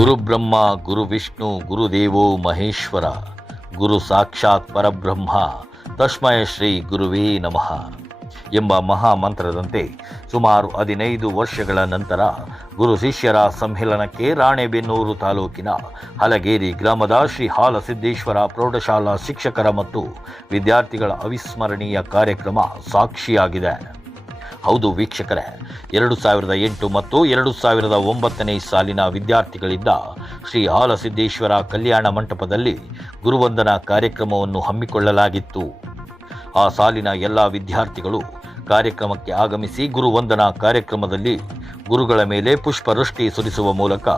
ಗುರು ಬ್ರಹ್ಮ, ಗುರು ವಿಷ್ಣು ಗುರುದೇವೋ ಮಹೇಶ್ವರ, ಗುರು ಸಾಕ್ಷಾತ್ ಪರಬ್ರಹ್ಮ ತಸ್ಮಯ ಶ್ರೀ ಗುರುವೇ ನಮಃ ಎಂಬ ಮಹಾಮಂತ್ರದಂತೆ ಸುಮಾರು ಹದಿನೈದು ವರ್ಷಗಳ ನಂತರ ಗುರು ಶಿಷ್ಯರ ಸಮ್ಮೇಳನಕ್ಕೆ ರಾಣೆಬೆನ್ನೂರು ತಾಲೂಕಿನ ಹಲಗೇರಿ ಗ್ರಾಮದ ಶ್ರೀ ಹಾಲಸಿದ್ದೇಶ್ವರ ಪ್ರೌಢಶಾಲಾ ಶಿಕ್ಷಕರ ಮತ್ತು ವಿದ್ಯಾರ್ಥಿಗಳ ಅವಿಸ್ಮರಣೀಯ ಕಾರ್ಯಕ್ರಮ ಸಾಕ್ಷಿಯಾಗಿದೆ. ಹೌದು ವೀಕ್ಷಕರೇ, ಎರಡು ಸಾವಿರದ ಎಂಟು ಮತ್ತು ಎರಡು ಸಾವಿರದ ಒಂಬತ್ತನೇ ಸಾಲಿನ ವಿದ್ಯಾರ್ಥಿಗಳಿಂದ ಶ್ರೀ ಹಾಲಸಿದ್ದೇಶ್ವರ ಕಲ್ಯಾಣ ಮಂಟಪದಲ್ಲಿ ಗುರುವಂದನಾ ಕಾರ್ಯಕ್ರಮವನ್ನು ಹಮ್ಮಿಕೊಳ್ಳಲಾಗಿತ್ತು. ಆ ಸಾಲಿನ ಎಲ್ಲ ವಿದ್ಯಾರ್ಥಿಗಳು ಕಾರ್ಯಕ್ರಮಕ್ಕೆ ಆಗಮಿಸಿ ಗುರುವಂದನಾ ಕಾರ್ಯಕ್ರಮದಲ್ಲಿ ಗುರುಗಳ ಮೇಲೆ ಪುಷ್ಪವೃಷ್ಟಿ ಸುರಿಸುವ ಮೂಲಕ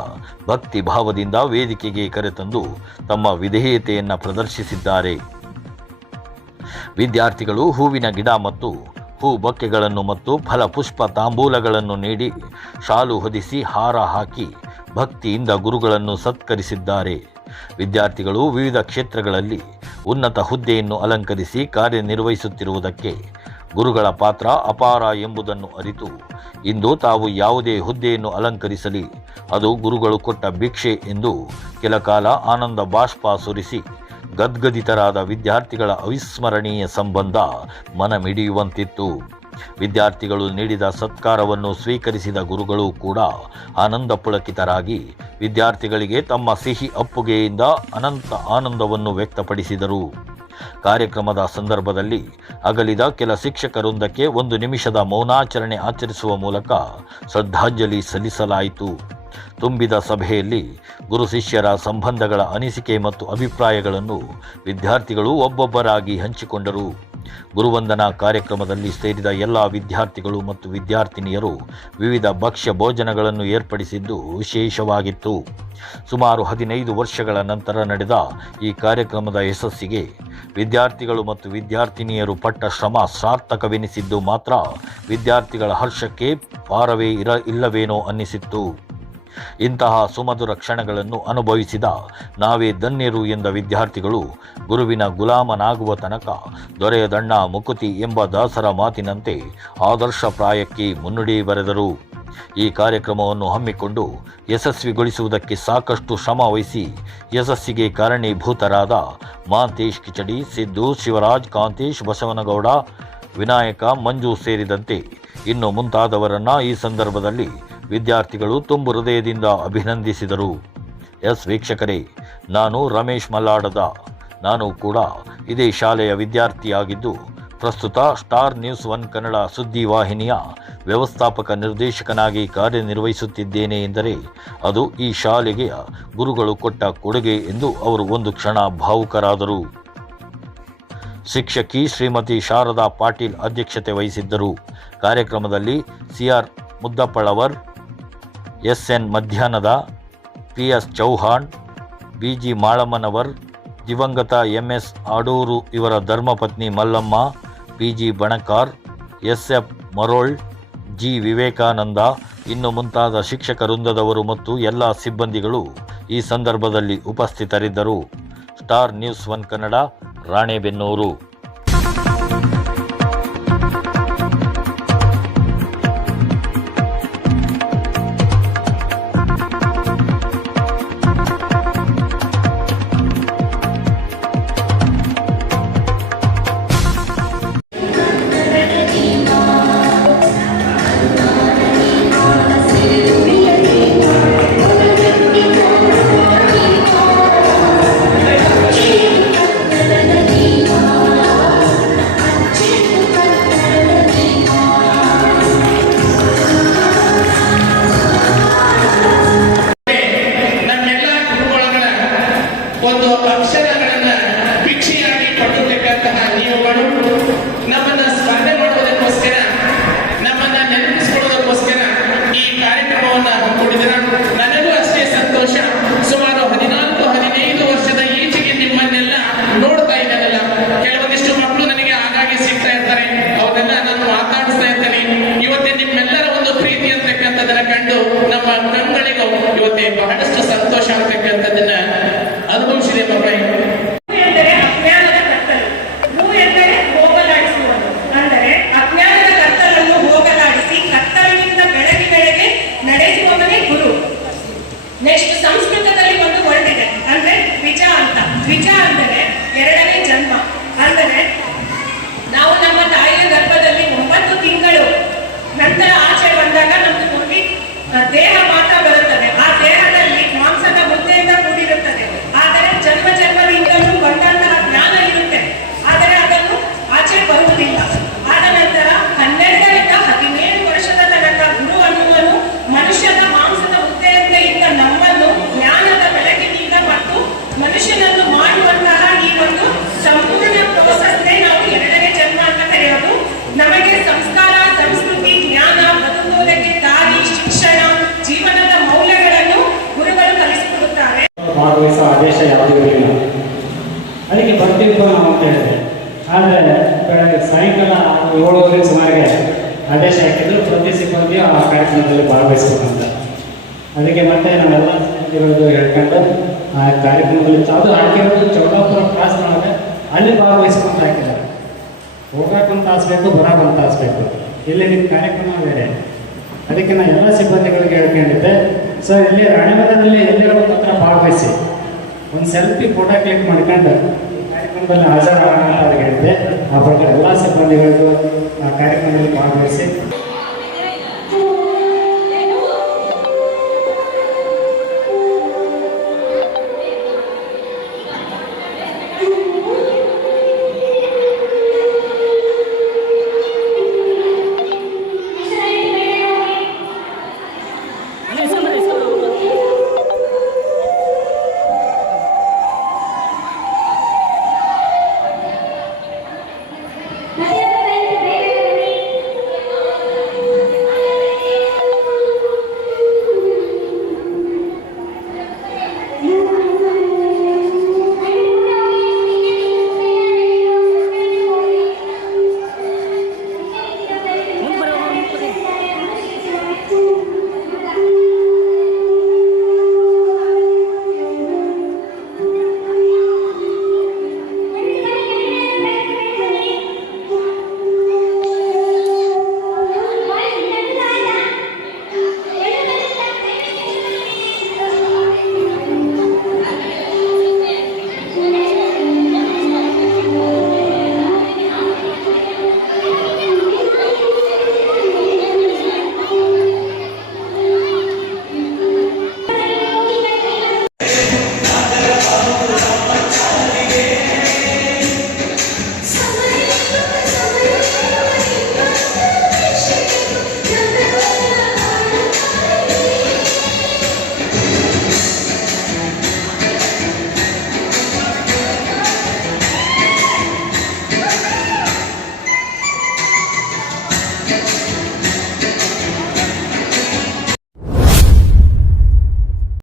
ಭಕ್ತಿ ಭಾವದಿಂದ ವೇದಿಕೆಗೆ ಕರೆತಂದು ತಮ್ಮ ವಿಧೇಯತೆಯನ್ನು ಪ್ರದರ್ಶಿಸಿದ್ದಾರೆ. ವಿದ್ಯಾರ್ಥಿಗಳು ಹೂವಿನ ಗಿಡ ಮತ್ತು ಹೂ ಬೊಕ್ಕೆಗಳನ್ನು ಮತ್ತು ಫಲಪುಷ್ಪ ತಾಂಬೂಲಗಳನ್ನು ನೀಡಿ ಶಾಲು ಹೊದಿಸಿ ಹಾರ ಹಾಕಿ ಭಕ್ತಿಯಿಂದ ಗುರುಗಳನ್ನು ಸತ್ಕರಿಸಿದ್ದಾರೆ. ವಿದ್ಯಾರ್ಥಿಗಳು ವಿವಿಧ ಕ್ಷೇತ್ರಗಳಲ್ಲಿ ಉನ್ನತ ಹುದ್ದೆಯನ್ನು ಅಲಂಕರಿಸಿ ಕಾರ್ಯನಿರ್ವಹಿಸುತ್ತಿರುವುದಕ್ಕೆ ಗುರುಗಳ ಪಾತ್ರ ಅಪಾರ ಎಂಬುದನ್ನು ಅರಿತು ಇಂದು ತಾವು ಯಾವುದೇ ಹುದ್ದೆಯನ್ನು ಅಲಂಕರಿಸಲಿ, ಅದು ಗುರುಗಳು ಕೊಟ್ಟ ಭಿಕ್ಷೆ ಎಂದು ಕೆಲ ಕಾಲ ಆನಂದ ಬಾಷ್ಪ ಸುರಿಸಿ ಗದ್ಗದಿತರಾದ ವಿದ್ಯಾರ್ಥಿಗಳ ಅವಿಸ್ಮರಣೀಯ ಸಂಬಂಧ ಮನಮಿಡಿಯುವಂತಿತ್ತು. ವಿದ್ಯಾರ್ಥಿಗಳು ನೀಡಿದ ಸತ್ಕಾರವನ್ನು ಸ್ವೀಕರಿಸಿದ ಗುರುಗಳು ಕೂಡ ಆನಂದ ಪುಳಕಿತರಾಗಿ ವಿದ್ಯಾರ್ಥಿಗಳಿಗೆ ತಮ್ಮ ಸಿಹಿ ಅಪ್ಪುಗೆಯಿಂದ ಅನಂತ ಆನಂದವನ್ನು ವ್ಯಕ್ತಪಡಿಸಿದರು. ಕಾರ್ಯಕ್ರಮದ ಸಂದರ್ಭದಲ್ಲಿ ಅಗಲಿದ ಕೆಲ ಶಿಕ್ಷಕರೊಂದಕ್ಕೆ ಒಂದು ನಿಮಿಷದ ಮೌನಾಚರಣೆ ಆಚರಿಸುವ ಮೂಲಕ ಶ್ರದ್ಧಾಂಜಲಿ ಸಲ್ಲಿಸಲಾಯಿತು. ತುಂಬಿದ ಸಭೆಯಲ್ಲಿ ಗುರು ಶಿಷ್ಯರ ಸಂಬಂಧಗಳ ಅನಿಸಿಕೆ ಮತ್ತು ಅಭಿಪ್ರಾಯಗಳನ್ನು ವಿದ್ಯಾರ್ಥಿಗಳು ಒಬ್ಬೊಬ್ಬರಾಗಿ ಹಂಚಿಕೊಂಡರು. ಗುರುವಂದನಾ ಕಾರ್ಯಕ್ರಮದಲ್ಲಿ ಸೇರಿದ ಎಲ್ಲ ವಿದ್ಯಾರ್ಥಿಗಳು ಮತ್ತು ವಿದ್ಯಾರ್ಥಿನಿಯರು ವಿವಿಧ ಭಕ್ಷ್ಯ ಭೋಜನಗಳನ್ನು ಏರ್ಪಡಿಸಿದ್ದು ವಿಶೇಷವಾಗಿತ್ತು. ಸುಮಾರು ಹದಿನೈದು ವರ್ಷಗಳ ನಂತರ ನಡೆದ ಈ ಕಾರ್ಯಕ್ರಮದ ಯಶಸ್ಸಿಗೆ ವಿದ್ಯಾರ್ಥಿಗಳು ಮತ್ತು ವಿದ್ಯಾರ್ಥಿನಿಯರು ಪಟ್ಟ ಶ್ರಮ ಸಾರ್ಥಕವೆನಿಸಿದ್ದು ಮಾತ್ರ ವಿದ್ಯಾರ್ಥಿಗಳ ಹರ್ಷಕ್ಕೆ ಪಾರವೇ ಇರ ಇಲ್ಲವೇನೋ ಅನ್ನಿಸಿತ್ತು. ಇಂತಹ ಸುಮಧುರ ಕ್ಷಣಗಳನ್ನು ಅನುಭವಿಸಿದ ನಾವೇ ಧನ್ಯರು ಎಂದ ವಿದ್ಯಾರ್ಥಿಗಳು, ಗುರುವಿನ ಗುಲಾಮನಾಗುವ ತನಕ ದೊರೆಯದಣ್ಣ ಮುಕುತಿ ಎಂಬ ದಾಸರ ಮಾತಿನಂತೆ ಆದರ್ಶಪ್ರಾಯಕ್ಕೆ ಮುನ್ನುಡಿ ಬರೆದರು. ಈ ಕಾರ್ಯಕ್ರಮವನ್ನು ಹಮ್ಮಿಕೊಂಡು ಯಶಸ್ವಿಗೊಳಿಸುವುದಕ್ಕೆ ಸಾಕಷ್ಟು ಶ್ರಮ ವಹಿಸಿ ಯಶಸ್ಸಿಗೆ ಕಾರಣೀಭೂತರಾದ ಮಾಂತೇಶ್ ಕಿಚಡಿ, ಸಿದ್ದು, ಶಿವರಾಜ್, ಕಾಂತೇಶ್, ಬಸವನಗೌಡ, ವಿನಾಯಕ, ಮಂಜು ಸೇರಿದಂತೆ ಇನ್ನು ಮುಂತಾದವರನ್ನು ಈ ಸಂದರ್ಭದಲ್ಲಿ ವಿದ್ಯಾರ್ಥಿಗಳು ತುಂಬು ಹೃದಯದಿಂದ ಅಭಿನಂದಿಸಿದರು. ಎಸ್ ವೀಕ್ಷಕರೇ, ನಾನು ರಮೇಶ್ ಮಲ್ಲಾಡದ. ನಾನು ಕೂಡ ಇದೇ ಶಾಲೆಯ ವಿದ್ಯಾರ್ಥಿಯಾಗಿದ್ದು, ಪ್ರಸ್ತುತ ಸ್ಟಾರ್ ನ್ಯೂಸ್ ಒನ್ ಕನ್ನಡ ಸುದ್ದಿ ವಾಹಿನಿಯ ವ್ಯವಸ್ಥಾಪಕ ನಿರ್ದೇಶಕನಾಗಿ ಕಾರ್ಯನಿರ್ವಹಿಸುತ್ತಿದ್ದೇನೆ ಎಂದರೆ, ಅದು ಈ ಶಾಲೆಗೆ ಗುರುಗಳು ಕೊಟ್ಟ ಕೊಡುಗೆ ಎಂದು ಅವರು ಒಂದು ಕ್ಷಣ ಭಾವುಕರಾದರು. ಶಿಕ್ಷಕಿ ಶ್ರೀಮತಿ ಶಾರದಾ ಪಾಟೀಲ್ ಅಧ್ಯಕ್ಷತೆ ವಹಿಸಿದ್ದರು. ಕಾರ್ಯಕ್ರಮದಲ್ಲಿ ಸಿಆರ್ ಮುದ್ದಪ್ಪಳವರ್ ಎಸ್ ಎನ್ ಮಧ್ಯಾಹ್ನದ P S Chauhan B G Malammanavar, ದಿವಂಗತ ಎಂ ಎಸ್ ಆಡೂರು ಇವರ ಧರ್ಮಪತ್ನಿ Mallamma P G Banakar S F Marol, G Vivekananda, ಇನ್ನು ಮುಂತಾದ ಶಿಕ್ಷಕ ವೃಂದದವರು ಮತ್ತು ಎಲ್ಲ ಸಿಬ್ಬಂದಿಗಳು ಈ ಸಂದರ್ಭದಲ್ಲಿ ಉಪಸ್ಥಿತರಿದ್ದರು. Star news one Kannada, Ranebennur. ಅನುಭವಿಸಿದೆ ಮಕ್ಕಳೇ ಎಂದರೆ ಸಂಸ್ಕಾರ, ಸಂಸ್ಕೃತಿ, ಜ್ಞಾನ ಬದುಕುವುದಕ್ಕೆ ದಾರಿ, ಶಿಕ್ಷಣ, ಜೀವನದ ಮೌಲ್ಯಗಳನ್ನು ಗುರುಗಳು ಕಲಿಸಿಕೊಡುತ್ತಾರೆ. ಭಾಗವಹಿಸುವ ಆದೇಶ ಯಾವುದೂ ಇರಲಿಲ್ಲ. ಅದಕ್ಕೆ ಬರ್ತಿತ್ತು ನಾವು ಅಂತ ಹೇಳಿದೆ ಆದರೆ ಬೆಳಗ್ಗೆ ಸಾಯಂಕಾಲ ಏಳುವರೆ ಸುಮಾರಿಗೆ ಆದೇಶ ಹಾಕಿದ್ರು. ಪ್ರತಿ ಸಿಬ್ಬಂದಿ ಆ ಕಾರ್ಯಕ್ರಮದಲ್ಲಿ ಭಾಗವಹಿಸಬೇಕಂತ ಅದಕ್ಕೆ ಮತ್ತೆ ನಾವೆಲ್ಲ ಇರೋದು ಹೇಳ್ಕೊಂಡು ಆ ಕಾರ್ಯಕ್ರಮದಲ್ಲಿ ಅದು ಹಾಕಿರೋದು ಚೌಡಾಪುರ ಕ್ಲಾಸ್ ಒಳಗೆ ಅಲ್ಲಿ ಭಾಗವಹಿಸ್ಕೊಂಡು ಹಾಕಿದ್ದಾರೆ. ಬೇಕು ಬರೋಕ್ಕೊಂದು ತಾಸು ಬೇಕು ಇಲ್ಲಿ ನಿಮ್ಮ ಕಾರ್ಯಕ್ರಮ ಬೇರೆ. ಅದಕ್ಕೆ ನಾನು ಎಲ್ಲ ಸಿಬ್ಬಂದಿಗಳಿಗೆ ಹೇಳ್ಕೊಂಡಿದ್ದೆ. ಸೊ ಇಲ್ಲಿ ರಾಣಿಮಠದಲ್ಲಿ ಎಲ್ಲಿರೋ ಒಂದು ಹತ್ರ ಭಾಗವಹಿಸಿ. ಒಂದು ಸೆಲ್ಫಿ ಫೋಟೋ ಕ್ಲಿಕ್ ಮಾಡ್ಕೊಂಡು ಕಾರ್ಯಕ್ರಮದಲ್ಲಿ ಹಾಜರಾಗೋಣ ಅಂತ ಹೇಳಿದ್ದೆ. ಆ ಪ್ರಕಾರ ಎಲ್ಲ ಸಿಬ್ಬಂದಿಗಳಿಗೂ ಆ ಕಾರ್ಯಕ್ರಮದಲ್ಲಿ ಭಾಗವಹಿಸಿ.